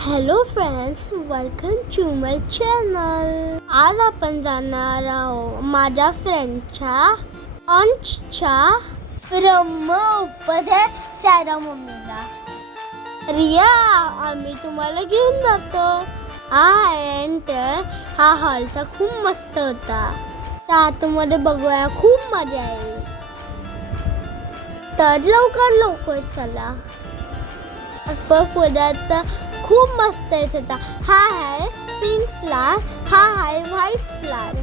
Hello friends, welcome to my channel. आज आपण जाणार आहोत माझ्या फ्रेंडच्या अंशच्या ब्रह्मोपदेश सेरेमनीला. रिया, आम्ही तुम्हाला घेऊन जातो. हा हॉलचा खूप मस्त होता. तर आतमध्ये बघूया, खूप मजा येईल. तर लवकर चला. पुढ्यात खूप मस्त येत होता. हा आहे पिंक फ्लावर, हा आहे व्हाईट फ्लावर.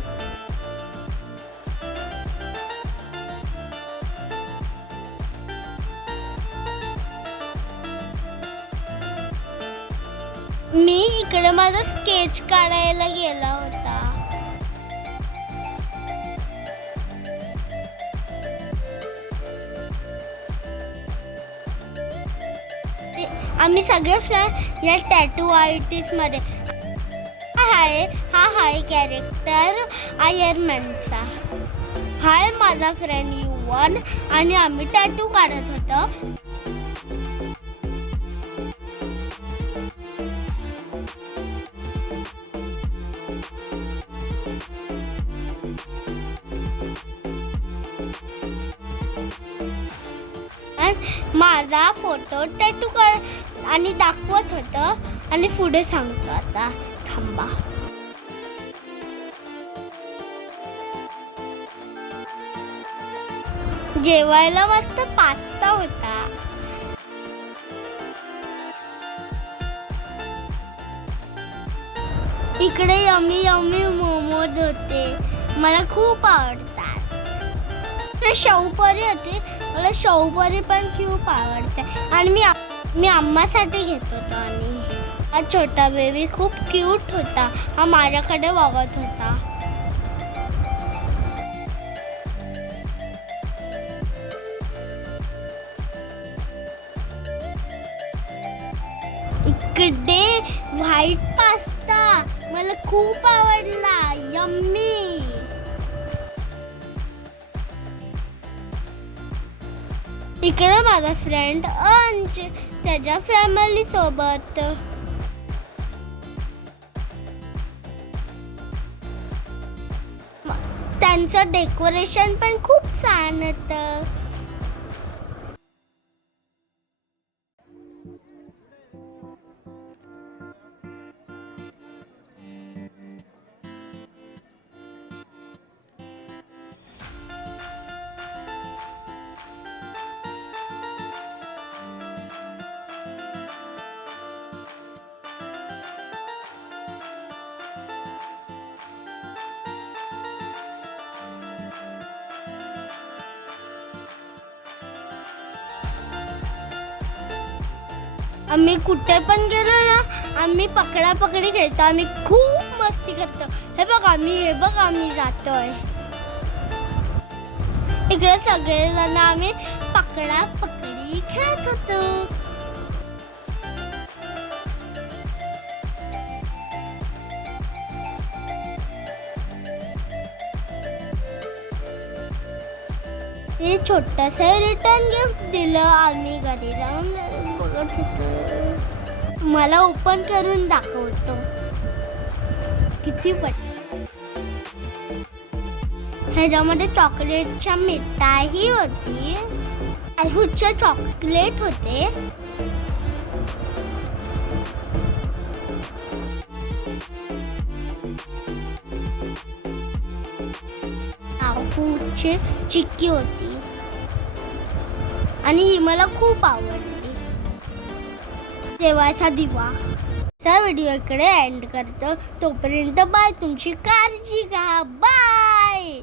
मी इकडे माझा स्केच काढायला गेला होता. आम्ही सगळे फ्रेंड या टॅटू आर्टिस्ट मध्ये. हा आहे कॅरेक्टर आयरमॅनचा. हाय माझा फ्रेंड युवन आणि आम्ही टॅटू काढत होतो. माझा फोटो टॅटू आणि दाखवत होतं आणि पुढे सांगतो. आता थांबा. जेवायला मस्त पास्ता होता. इकडे यम्मी यम्मी मोमोज होते. मला खूप आवडतात. शेवपुरी होती. मला शेवपुरी पण खूप आवडते आणि मी अम्मासाठी घेत होतो. आणि हा छोटा बेबी खूप क्यूट होता. हा माझ्याकडे बघत होता. इकडे व्हाईट पास्ता मला खूप आवडला. यम्मी. इकडे माझा फ्रेंड अंश त्याच्या फॅमिली सोबत. त्यांचं डेकोरेशन पण खूप छान होतं. आम्ही कुठे पण गेलो ना, आम्ही पकडापकडी खेळतो. आम्ही खूप मस्ती करतो. हे बघ आम्ही जातोय. इकडे सगळेजण आम्ही पकडापकडी खेळत होतो. हे छोटंसं रिटर्न गिफ्ट दिलं. आम्ही घरी जाऊन बघत होतो. मला ओपन करून दाखवतो किती ह्याच्यामध्ये चॉकलेटच्या मिठाई होती. फ्रूटचे चॉकलेट होते. फ्रूटची चिक्की होती आणि ही मला खूप आवडली. देवाचा दिवा. तर व्हिडिओ इकडे एंड करतो. तोपर्यंत बाय. तुमची काळजी घ्या. बाय.